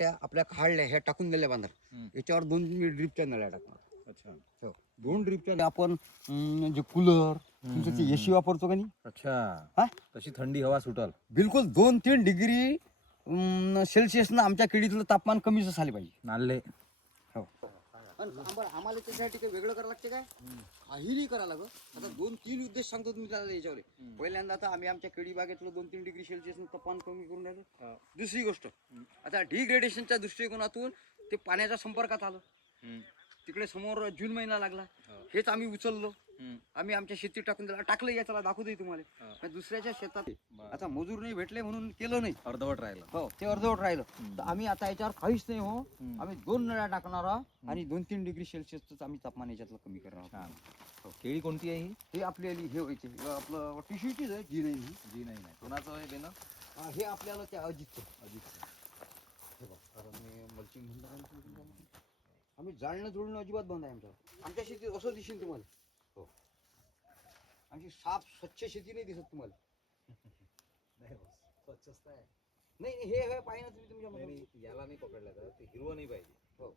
काट्या आपल्या काढल्या ह्या टाकून दिल्या बांधार याच्यावर 2 ड्रीपच्या नळ्या टाकणार. अच्छा. हो 2 ड्रीपच्या आपण जे कूलर तुमचं ते एसी वापरतो का नाही. अच्छा. हा तशी थंडी हवा सुटल. बिलकुल 2-3 डिग्री सेल्सिअसनं आमच्या केळीतलं तापमान कमीच झाले पाहिजे. नाल्ले. हो आम्हाला त्याच्यासाठी काही वेगळं करावं लागते काय काही नाही करावं लागत. आता 2-3 उद्देश सांगतो तुम्ही त्याला याच्यावर. पहिल्यांदा आता आम्ही आमच्या केळी बागेतलं 2-3 डिग्री सेल्सिअसनं तापमान कमी करून राहिलो. दुसरी गोष्ट आता डिग्रेडेशनच्या दृष्टिकोनातून ते पाण्याच्या संपर्कात आलं. तिकडे समोर जून महिना लागला. हेच आम्ही उचललो. आम्ही आमच्या शेतीत टाकून दिला. टाकलं याच्याला दाखवतोय तुम्हाला. दुसऱ्याच्या शेतात आता मजूर नाही भेटले म्हणून केलं नाही. अर्धवट राहिलं. हो ते अर्धवट राहिलं. तर आम्ही आता याच्यावर काहीच नाही हो. आम्ही 2 नळ्या टाकणार आहोत आणि 2-3 डिग्री सेल्सिअसच आम्ही तापमान याच्यातलं कमी करणार आहोत. केळी कोणती आहे ही? हे आपल्याला हे व्हायचे आपलं टिश्यूचीच आहे जी नाही. जी नाही. कोणाचं आहे देणं? हे आपल्याला त्या अजितचं. आम्ही जाळणं जुळणं अजिबात बंद आहे आमच्या शेतीत असं दिसेल तुम्हाला. हो आमची साफ स्वच्छ शेती नाही दिसत तुम्हाला. स्वच्छता आहे. नाही हे पाहिजे ना तुम्ही तुमच्या याला नाही पकडलं तर ते हिरवं नाही पाहिजे. हो